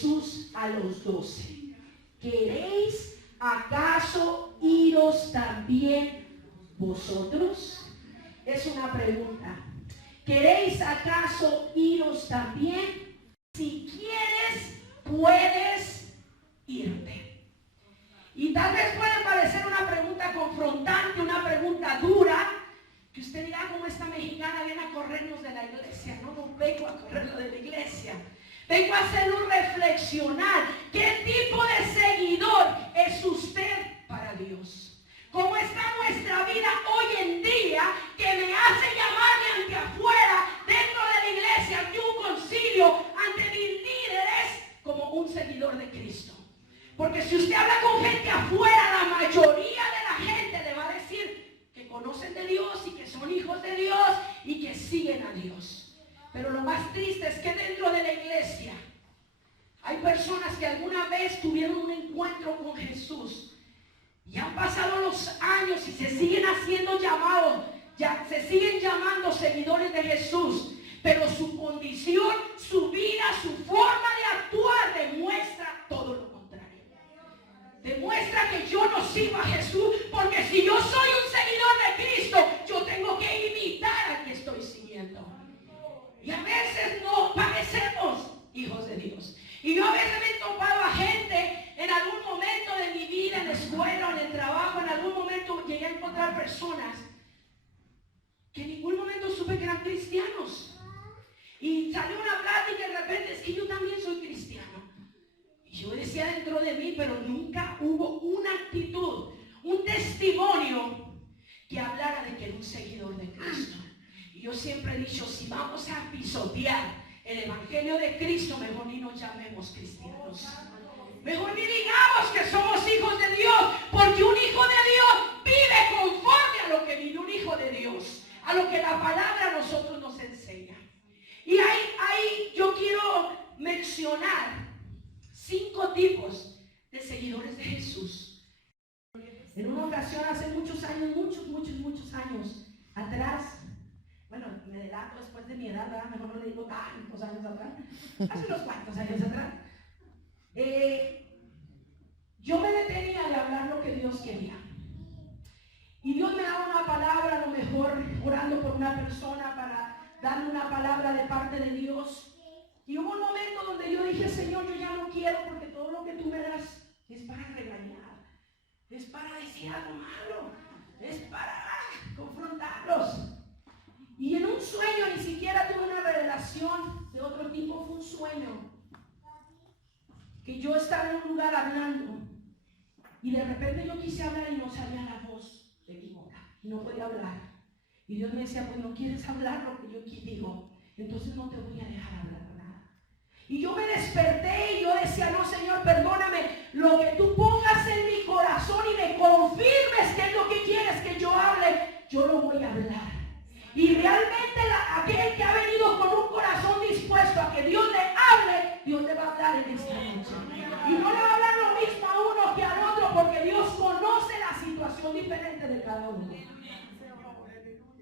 Jesús a los 12: ¿queréis acaso iros también vosotros? Es una pregunta. ¿Queréis acaso iros también? Si quieres, puedes irte. Y tal vez puede parecer una pregunta confrontante, una pregunta dura, que usted dirá: como esta mexicana viene a corrernos de la iglesia. No, no vengo a correrlo de la iglesia. Vengo a hacerlo reflexionar. ¿Qué tipo de seguidor es usted para Dios? ¿Cómo está nuestra vida hoy en día, que me hace llamarme ante afuera, dentro de la iglesia, ante un concilio, ante mis líderes, como un seguidor de Cristo? Porque si usted habla con gente afuera, la mayoría de la gente le va a decir que conocen de Dios y que son hijos de Dios y que siguen a Dios. Pero lo más triste es que dentro de la iglesia hay personas que alguna vez tuvieron un encuentro con Jesús y han pasado los años y se siguen haciendo llamados, ya se siguen llamando seguidores de Jesús, pero su condición, su vida, su forma de actuar demuestra todo lo contrario. Demuestra que yo no sigo a Jesús, porque si yo soy un seguidor de Cristo, yo tengo que imitar al que estoy siguiendo. Y a veces no parecemos hijos de Dios. Y yo a veces me he topado a gente en algún momento de mi vida, en la escuela, en el trabajo, en algún momento llegué a encontrar personas que en ningún momento supe que eran cristianos. Y salió una plática y de repente: es que yo también soy cristiano. Y yo decía dentro de mí, pero nunca hubo una actitud, un testimonio que hablara de que era un seguidor de Cristo. Y yo siempre he dicho: si vamos a pisotear el evangelio de Cristo, mejor ni nos llamemos cristianos. Mejor ni digamos que somos hijos de Dios, porque un hijo de Dios vive conforme a lo que vive un hijo de Dios, a lo que la palabra a nosotros nos enseña. Y ahí yo quiero mencionar 5 tipos de seguidores de Jesús. En una ocasión, hace muchos años atrás, bueno, me delato después de mi edad, ¿verdad? Mejor no le digo tantos años atrás, hace unos cuantos años atrás, yo me detenía de hablar lo que Dios quería. Y Dios me daba una palabra, a lo mejor orando por una persona, para darle una palabra de parte de Dios. Y hubo un momento donde yo dije: Señor, yo ya no quiero, porque todo lo que tú me das es para regañar, es para decir algo malo, es para confrontarlos. Y en un sueño, ni siquiera tuve una revelación de otro tipo, fue un sueño que yo estaba en un lugar hablando y de repente yo quise hablar y no salía la voz de mi boca, no podía hablar. Y Dios me decía: pues no quieres hablar lo que yo aquí digo, entonces no te voy a dejar hablar nada. Y yo me desperté y yo decía: no, Señor, perdóname, lo que tú pongas en mi corazón y me confirmes que es lo que quieres que yo hable, yo lo voy a hablar. Y realmente aquel que ha venido con un corazón dispuesto a que Dios le hable, Dios le va a hablar en esta noche. Y no le va a hablar lo mismo a uno que al otro, porque Dios conoce la situación diferente de cada uno.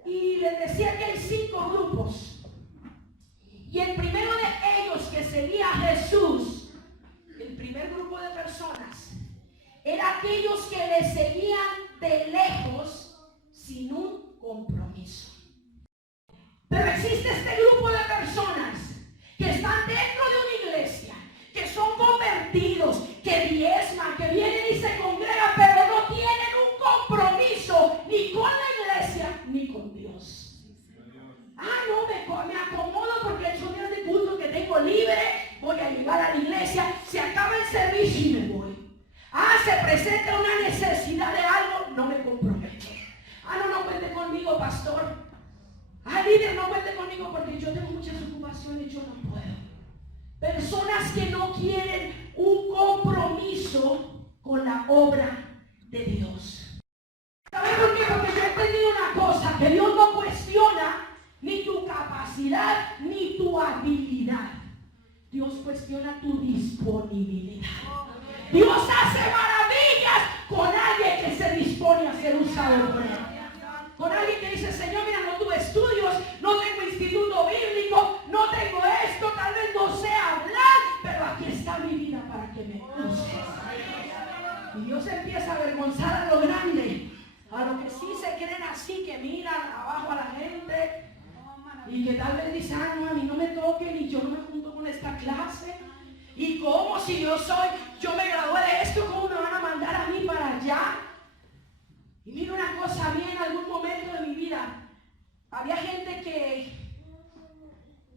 Y les decía que hay 5 grupos. Y el primero de ellos, que seguía a Jesús, el primer grupo de personas, era aquellos que le seguían de lejos sin un compromiso. Pero existe este grupo de personas que están dentro de una iglesia, que son convertidos, que diezman, que vienen y se congregan, pero no tienen un compromiso ni con la iglesia ni con Dios. No, me acomodo porque el día de culto que tengo libre, voy a llegar a la iglesia, se acaba el servicio y me voy. Se presenta una necesidad de algo, no me comprometo. No cuente conmigo, pastor. Líder, no cuente conmigo porque yo tengo muchas ocupaciones, yo no puedo. Personas que no quieren un compromiso con la obra de Dios. ¿Sabes por qué? Porque yo he entendido una cosa, que Dios no cuestiona ni tu capacidad ni tu habilidad. Dios cuestiona tu disponibilidad. Dios hace maravillas con alguien que se dispone a ser usado por Él. Con alguien que dice: Señor, mira, no tuve estudios, no tengo instituto bíblico, no tengo esto, tal vez no sé hablar, pero aquí está mi Y Dios empieza a avergonzar a lo grande, a los que sí se creen así, que miran abajo a la gente y que tal vez dicen, ah, no, a mí no me toquen y yo no me junto con esta clase. Y como si yo me gradué de esto, ¿cómo me van a mandar a mí para allá? Y mira una cosa, a mí en algún momento de mi vida había gente que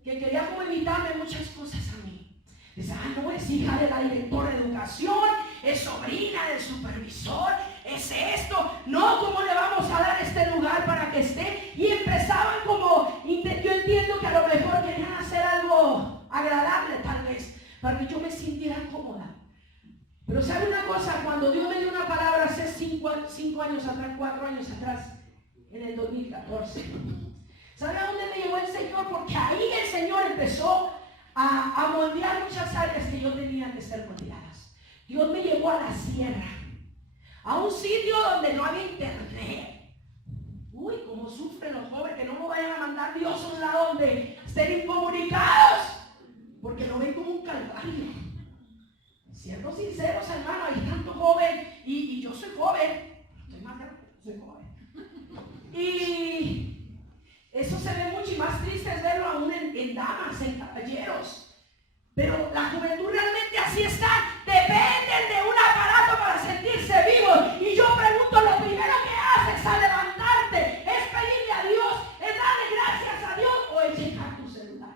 quería como evitarme muchas cosas a mí. Dice, ah, no, es hija de la directora de educación, es sobrina del supervisor, es esto. No, ¿cómo le vamos a dar este lugar para que esté? Y empezaban como, yo entiendo que a lo mejor querían hacer algo agradable tal vez, para que yo me sintiera cómoda. Pero ¿sabe una cosa? Cuando Dios me dio una palabra hace 5 años atrás, 4 años atrás, en el 2014, ¿sabe a dónde me llevó el Señor? Porque ahí el Señor empezó a moldear muchas áreas que yo tenía que ser moldeadas. Dios me llevó a la sierra, a un sitio donde no había internet. Uy, cómo sufren los jóvenes, que no me vayan a mandar Dios a un lado donde estén incomunicados, porque lo ven como un calvario. Siendo sinceros, hermano, hay tanto joven, y yo soy joven, estoy más grande, soy joven. Y eso se ve mucho, y más triste es verlo aún en damas, en caballeros. Pero la juventud realmente así está, dependen de un aparato para sentirse vivos. Y yo pregunto, lo primero que haces al levantarte es pedirle a Dios, es darle gracias a Dios, o es checar tu celular.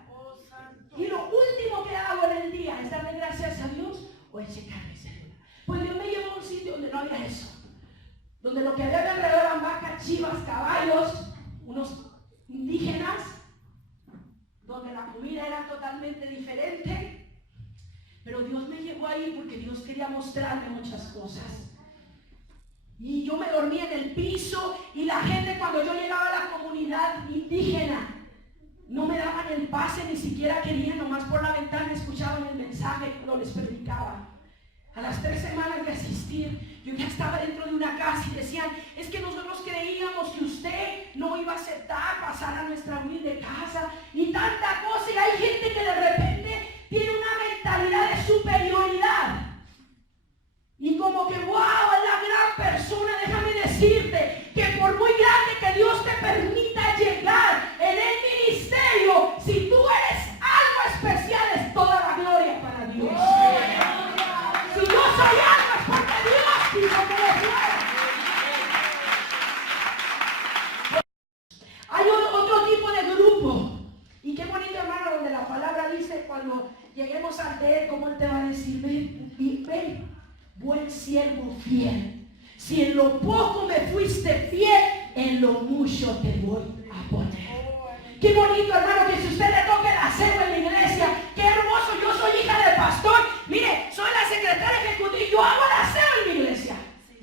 Y lo último que hago en el día es darle gracias a Dios o es checar mi celular. Pues Dios me llevó a un sitio donde no había eso, donde lo que había alrededor eran vacas, chivas, caballos, unos indígenas, donde la comida era totalmente diferente. Pero Dios me llevó ahí porque Dios quería mostrarme muchas cosas. Y yo me dormí en el piso, y la gente, cuando yo llegaba a la comunidad indígena, no me daban el pase, ni siquiera querían, nomás por la ventana escuchaban el mensaje cuando les predicaba. A las 3 semanas de asistir, yo ya estaba dentro de una casa y decían, es que nosotros creíamos que usted no iba a aceptar pasar a nuestra humilde casa, y tanta cosa. Y hay gente que de repente tiene una mentalidad de superioridad. Y como que, wow, es la gran persona. Déjame decirte que por muy grande que Dios te permita llegar en el ministerio, si tú eres algo especial, es toda la gloria para Dios. Si yo soy algo, es porque Dios dijo que lo fuera. Hay otro tipo de grupo. Y qué bonito, hermano, donde la palabra dice, cuando lleguemos ante Él, como Él te va a decir, ven, buen siervo fiel. Si en lo poco me fuiste fiel, en lo mucho te voy a poner. Qué bonito, hermano, que si usted le toque el aseo en la iglesia, qué hermoso. Yo soy hija del pastor. Mire, soy la secretaria ejecutiva. Yo hago el aseo en mi iglesia.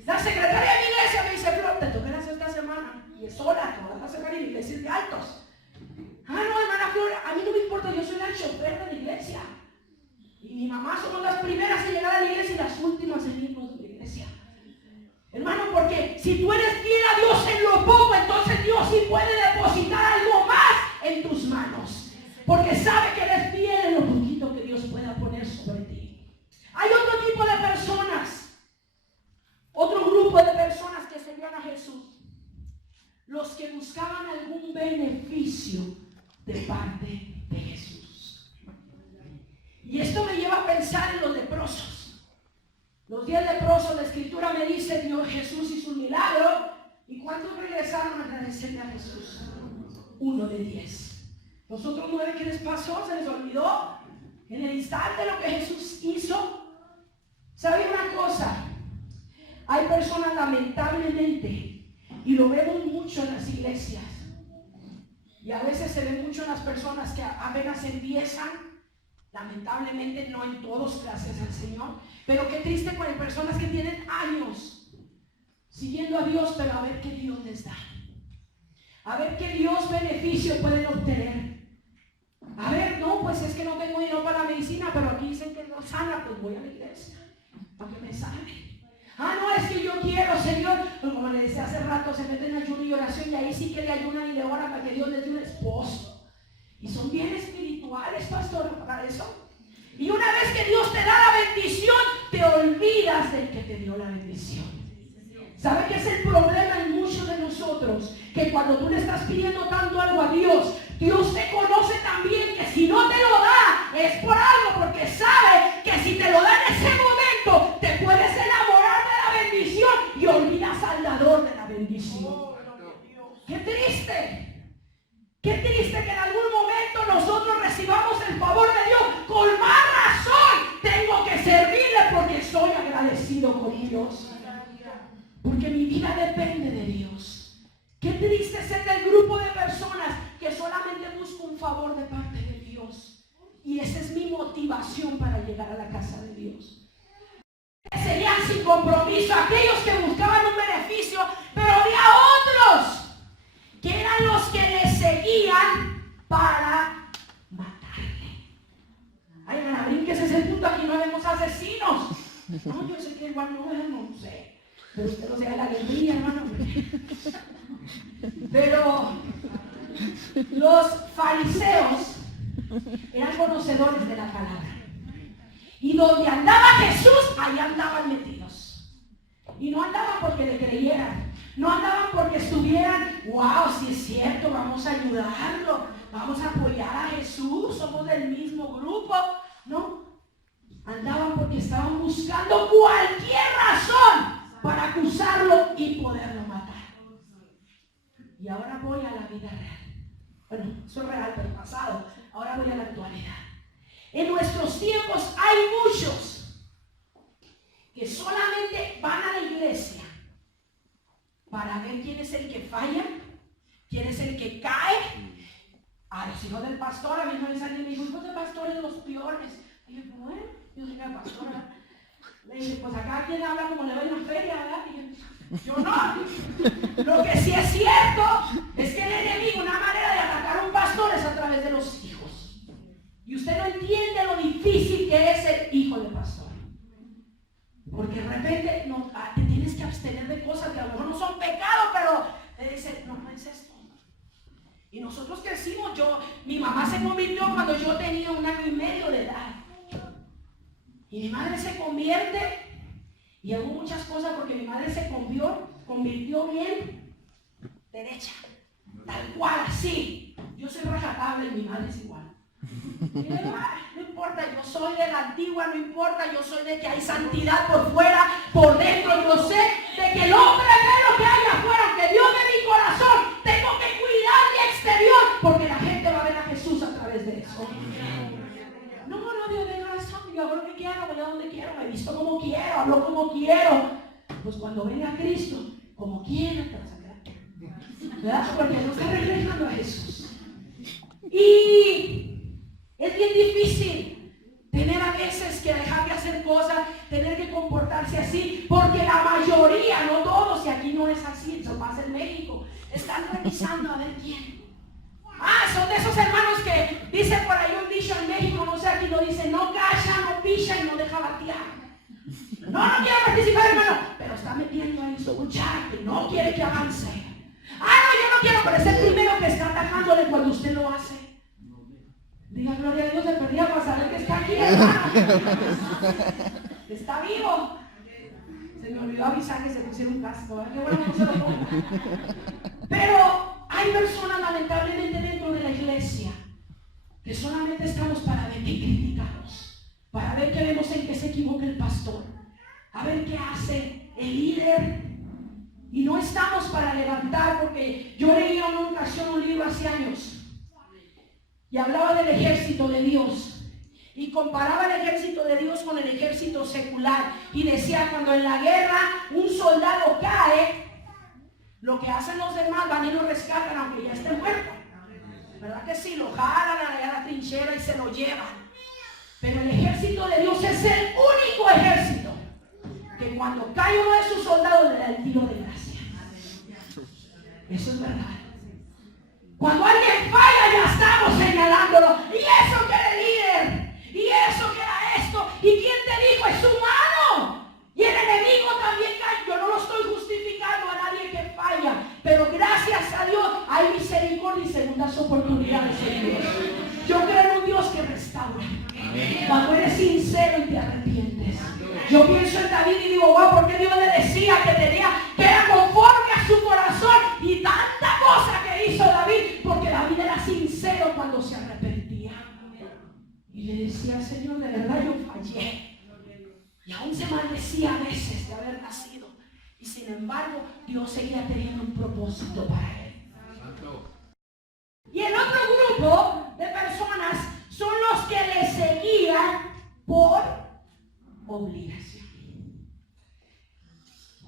La secretaria de mi iglesia me dice, Flor, te toqué el aseo esta semana. Y es sola, toda la semana, y la iglesia es de altos. Ah, no, hermana Flor, a mí no me importa, yo soy la chofer de la iglesia. Y mi mamá somos las primeras en llegar a la iglesia y las últimas en irnos de la iglesia. Hermano, porque si tú eres fiel a Dios en lo poco, entonces Dios sí puede depositar algo más en tus manos. Porque sabe que eres fiel en lo poquito que Dios pueda poner sobre ti. Hay otro tipo de personas, otro grupo de personas que seguían a Jesús. Los que buscaban algún beneficio de parte de Jesús. Y esto me lleva a pensar en los leprosos. Los 10 leprosos, la escritura me dice, Dios Jesús hizo un milagro. ¿Y cuántos regresaron a agradecerle a Jesús? 1 de 10. Los otros 9, ¿qué les pasó? ¿Se les olvidó? En el instante lo que Jesús hizo. ¿Sabe una cosa? Hay personas, lamentablemente, y lo vemos mucho en las iglesias, y a veces se ve mucho en las personas que apenas empiezan. Lamentablemente no en todos, gracias al Señor, pero qué triste con personas que tienen años siguiendo a Dios, pero a ver qué Dios les da, a ver qué Dios beneficio pueden obtener. A ver, no, pues es que no tengo dinero para la medicina, pero aquí dicen que no sana, pues voy a la iglesia para que me sane. Ah, no, es que yo quiero, Señor, pues como le decía hace rato, se meten en ayuno y oración, y ahí sí que le ayunan y le oran para que Dios les dé un esposo. Y son bien espirituales, pastor, para eso. Y una vez que Dios te da la bendición, te olvidas del que te dio la bendición. ¿Sabe qué es el problema en muchos de nosotros? Que cuando tú le estás pidiendo tanto algo a Dios, Dios te conoce también que si no te lo da es por algo, porque sabe que si te lo da en ese momento te puedes enamorar de la bendición y olvidas al dador de la bendición. ¡Qué triste! ¡Qué triste que en algún momento nosotros recibamos el favor de Dios! Con más razón tengo que servirle porque soy agradecido con Dios. Porque mi vida depende de Dios. Qué triste es ser del grupo de personas que solamente busco un favor de parte de Dios. Y esa es mi motivación para llegar a la casa de Dios. Serían sin compromiso aquellos que buscaban un beneficio, pero había otros que eran los que le seguían para matarle. Ay, hermana, que ese es el punto. Aquí no vemos asesinos. No, yo sé que igual no sé. Pero usted no se da la alegría, hermano. Pero los fariseos eran conocedores de la palabra. Y donde andaba Jesús, ahí andaban metidos. Y no andaban porque le creyeran. No andaban porque estuvieran, wow, si es cierto, vamos a ayudarlo, vamos a apoyar a Jesús, somos del mismo grupo. No, andaban porque estaban buscando cualquier razón para acusarlo y poderlo matar. Y ahora voy a la vida real. Bueno, eso es real del pasado. Ahora voy a la actualidad. En nuestros tiempos hay muchos que solamente van a la iglesia para ver quién es el que falla, quién es el que cae. A los hijos del pastor, a mí me salen y me dijo, hijos del pastor es los peores. Y yo, bueno, yo soy la pastora. Le dije, pues acá quien habla como le va en la feria, ¿verdad? Y yo no. Lo que sí es cierto es que el enemigo, una manera de atacar a un pastor es a través de los hijos. Y usted no entiende lo difícil que es ser hijo de pastor. Porque de repente no, te tienes que abstener de cosas que a lo mejor no son pecado, pero te dicen, no es esto. Y nosotros crecimos, mi mamá se convirtió cuando yo tenía 1 año y medio de edad. Y mi madre se convierte, y hago muchas cosas porque mi madre se convirtió bien derecha, tal cual, así. Yo soy rajatabla y mi madre es igual. Y le digo, no importa, yo soy de la antigua, no importa, yo soy de que hay santidad por fuera, por dentro, yo sé de que el hombre ve lo que hay afuera, que Dios ve mi corazón, tengo que cuidar mi exterior, porque la gente va a ver a Jesús a través de eso. No, Dios de corazón, yo hago lo que quiero, voy a donde quiero, me visto como quiero, hablo como quiero. Pues cuando venga Cristo, como quiera, te vas a quedar. ¿Verdad? Porque no está reflejando a Jesús. Y es bien difícil tener a veces que dejar de hacer cosas, tener que comportarse así, porque la mayoría, no todos, y aquí no es así, eso pasa en México, están revisando a ver quién. Son de esos hermanos que dicen por ahí un dicho en México, no sé, aquí lo dicen, no calla, no picha y no deja batear. No quiero participar, hermano, pero está metiendo ahí su cuchara que no quiere que avance. No, yo no quiero, pero es el primero que está atajándole cuando usted lo hace. Diga gloria a Dios, se perdía para saber que está aquí, hermano. Está vivo. Se me olvidó avisar que se pusiera un casco. Qué bueno que no se lo ponga. Pero hay personas lamentablemente dentro de la iglesia que solamente estamos para ver qué criticamos, para ver qué vemos en qué se equivoca el pastor, a ver qué hace el líder. Y no estamos para levantar, porque yo leía en una ocasión un libro hace años y hablaba del ejército de Dios y comparaba el ejército de Dios con el ejército secular y decía, cuando en la guerra un soldado cae, lo que hacen los demás van y lo rescatan aunque ya esté muerto, ¿verdad que sí? Lo jalan a la trinchera y se lo llevan. Pero el ejército de Dios es el único ejército que cuando cae uno de sus soldados le da el tiro de gracia. Eso es verdad. Cuando alguien falla ya estamos señalándolo. ¿Y eso que era líder? ¿Y eso que era esto? ¿Y quién te dijo? Es humano. Y el enemigo también cae. Yo no lo estoy justificando a nadie que falla, pero gracias a Dios hay misericordia y segundas oportunidades en Dios. Yo creo en un Dios que restaura. Cuando eres sincero y te arrepientes. Yo Señor, de verdad yo fallé. Y aún se maldecía a veces de haber nacido. Y sin embargo, Dios seguía teniendo un propósito para él. Y el otro grupo de personas son los que le seguían por obligación.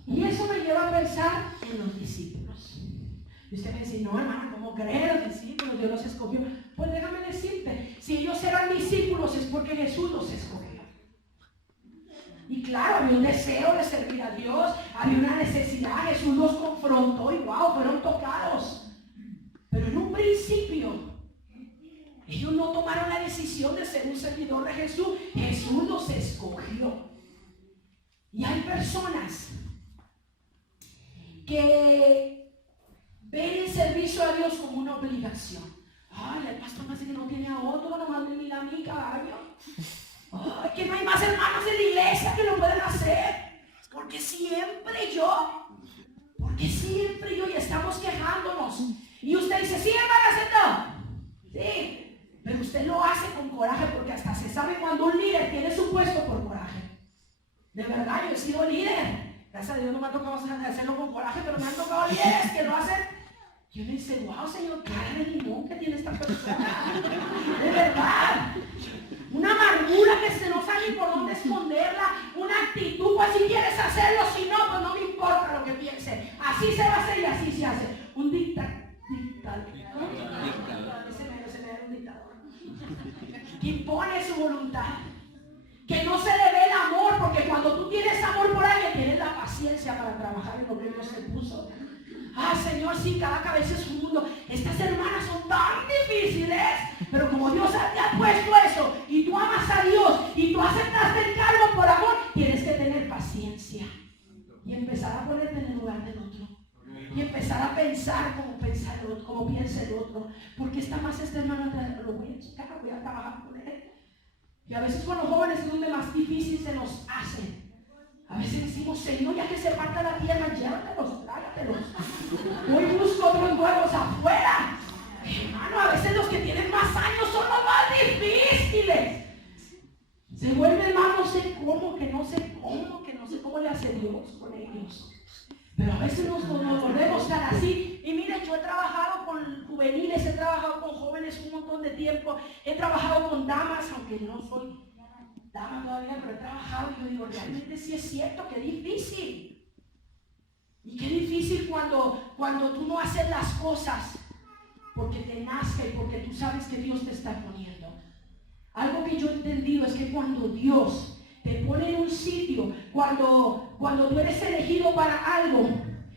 Y eso me lleva a pensar en los discípulos. Y usted me dice, no, hermana, ¿cómo creen los discípulos? Dios los escogió. Pues déjame decirte, si ellos eran discípulos es porque Jesús los escogió. Y claro, había un deseo de servir a Dios, había una necesidad, Jesús los confrontó y wow, fueron tocados. Pero en un principio, ellos no tomaron la decisión de ser un servidor de Jesús, Jesús los escogió. Y hay personas que ven el servicio a Dios como una obligación. Ay, el pastor me dice que no tiene a otro, nomás me mira a mí, caballo. Ay, que no hay más hermanos en la iglesia que lo pueden hacer. Porque siempre yo y estamos quejándonos. Y usted dice, sí, hermana, ¿no? Sí, pero usted lo hace con coraje porque hasta se sabe cuando un líder tiene su puesto por coraje. De verdad, yo he sido líder. Gracias a Dios no me ha tocado hacerlo con coraje, pero me han tocado líderes que lo hacen. Yo me dice, wow, Señor, cara de limón que tiene esta persona. De verdad. Una amargura que se no sabe ni por dónde esconderla. Una actitud, pues si quieres hacerlo, si no, pues no me importa lo que piense. Así se va a hacer y así se hace. Un dictador. Ese me era un dictador. Que impone su voluntad. Que no se le ve el amor, porque cuando tú tienes amor por alguien, tienes la paciencia para trabajar en lo que Dios te puso. Ah, Señor, sí, cada cabeza es un mundo. Estas hermanas son tan difíciles, pero como Dios te ha puesto eso, y tú amas a Dios, y tú aceptaste el cargo por amor, tienes que tener paciencia. Y empezar a ponerte en el lugar del otro. Y empezar a pensar como piensa el otro. Porque esta hermana lo voy a checar, voy a trabajar con él. Y a veces con los jóvenes es donde más difícil se nos hace. A veces decimos, Señor, ya que se parta la tierra, llévatelos, trágatelos. Hoy busco otros huevos afuera. Hermano, a veces los que tienen más años son los más difíciles. Se vuelve más no sé cómo le hace Dios con ellos. Pero a veces nos volvemos tan así. Y miren, yo he trabajado con juveniles, he trabajado con jóvenes un montón de tiempo, he trabajado con damas, aunque no soy dama todavía, pero he trabajado y yo digo, realmente sí es cierto, qué difícil. Y qué difícil cuando tú no haces las cosas porque te nazca y porque tú sabes que Dios te está poniendo. Algo que yo he entendido es que cuando Dios te pone en un sitio, cuando tú eres elegido para algo,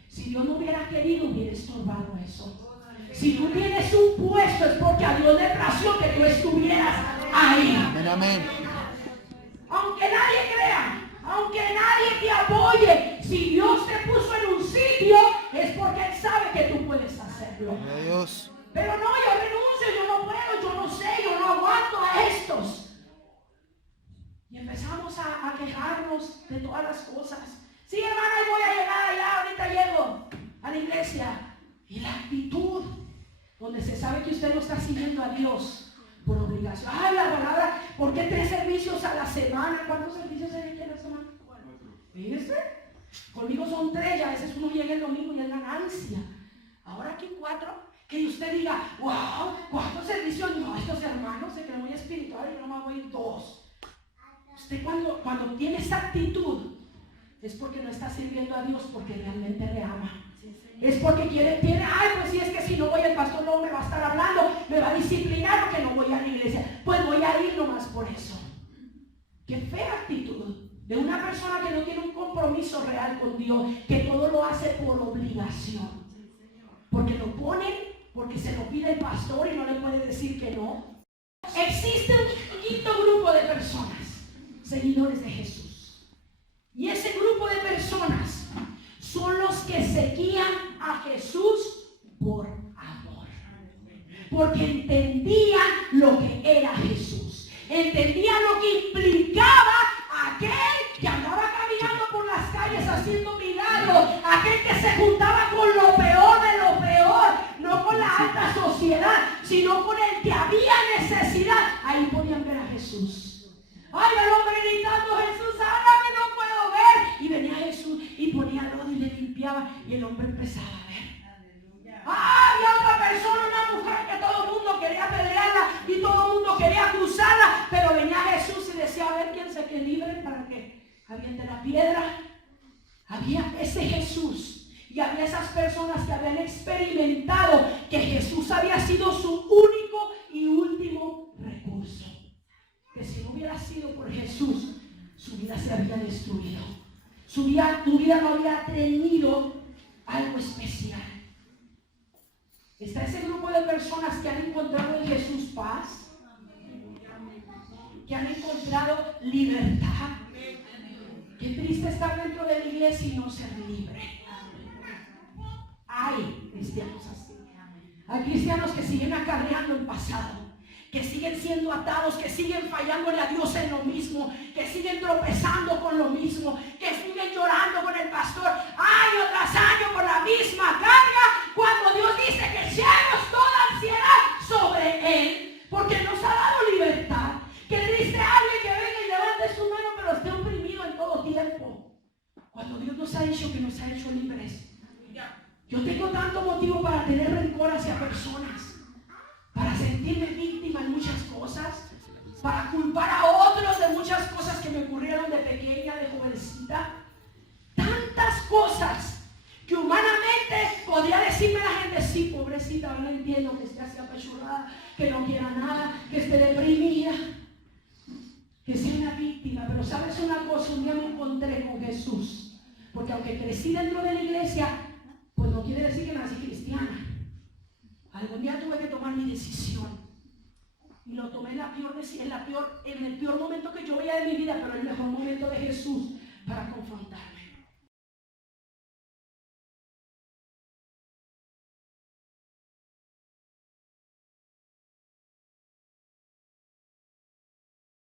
si Dios no hubiera querido, hubiera estorbado eso. Si tú tienes un puesto es porque a Dios le plació que tú estuvieras ahí. Amén. Aunque nadie crea, aunque nadie te apoye, si Dios te puso en un sitio es porque Él sabe que tú puedes hacerlo. Dios. Pero no, yo renuncio, yo no puedo, yo no sé, yo no aguanto a estos. Y empezamos a quejarnos de todas las cosas. Sí, hermana, ahí voy a llegar allá, ahorita llego a la iglesia. Y la actitud, donde se sabe que usted no está siguiendo a Dios por obligación. Ay, la palabra, ¿por qué 3 servicios a la semana? ¿Cuántos servicios hay aquí a la semana? 4. Fíjese, conmigo son 3, y a veces uno llega el domingo y es ganancia. Ahora aquí 4. Que usted diga, wow, ¿cuántos servicios? No, estos hermanos se creen muy espirituales y no me voy 2. Usted cuando tiene esa actitud es porque no está sirviendo a Dios porque realmente le ama. Es porque tiene algo, si es que si no voy el pastor no me va a estar hablando, me va a disciplinar porque no voy a la iglesia. Pues voy a ir nomás por eso. Qué fea actitud de una persona que no tiene un compromiso real con Dios, que todo lo hace por obligación. Porque lo ponen, porque se lo pide el pastor y no le puede decir que no. Existe un quinto grupo de personas, seguidores de Jesús. Y ese grupo de personas son los que seguían a Jesús por amor. Porque entendían lo que era Jesús. Entendían lo que implicaba aquel que andaba caminando por las calles haciendo milagros. Aquel que se juntaba con lo peor de lo peor. No con la alta sociedad, sino con el que había necesidad. Ahí podían ver a Jesús. Ay, el hombre gritando, Jesús, sáname, no puedo ver. Y venía Jesús y ponía lodo y le limpiaba y el hombre empezaba a ver. Había otra persona, una mujer que todo el mundo quería pelearla y todo el mundo quería acusarla, pero venía Jesús y decía, a ver quién se quede libre para que aviente la piedra. Había ese Jesús y había esas personas que habían experimentado que Jesús había sido su único y último recurso. Que si no hubiera sido por Jesús, su vida se había destruido. Tu vida no había tenido algo especial. Está ese grupo de personas que han encontrado en Jesús paz, que han encontrado libertad. Qué triste estar dentro de la iglesia y no ser libre. Hay cristianos así. Hay cristianos que siguen acarreando el pasado, que siguen siendo atados, que siguen fallándole a Dios en lo mismo, que siguen tropezando con lo mismo, que siguen llorando con el pastor año tras año por la misma carga, cuando Dios dice que echemos toda ansiedad sobre Él, porque nos ha dado libertad. Que le dice a alguien que venga y levante su mano, pero esté oprimido en todo tiempo, cuando Dios nos ha dicho que nos ha hecho libres. Yo tengo tanto motivo para tener rencor hacia personas, para sentirme víctima en muchas cosas, para culpar a otros de muchas cosas que me ocurrieron de pequeña, de jovencita. Tantas cosas que humanamente podría decirme la gente, sí, pobrecita, ahora entiendo que esté así apachurrada, que no quiera nada, que esté deprimida, que sea una víctima. Pero sabes una cosa, un día me encontré con Jesús, porque aunque crecí dentro de la iglesia, pues no quiere decir que nací cristiana. Algún día tuve que tomar mi decisión y lo tomé en el peor momento que yo veía de mi vida, pero el mejor momento de Jesús para confrontarme.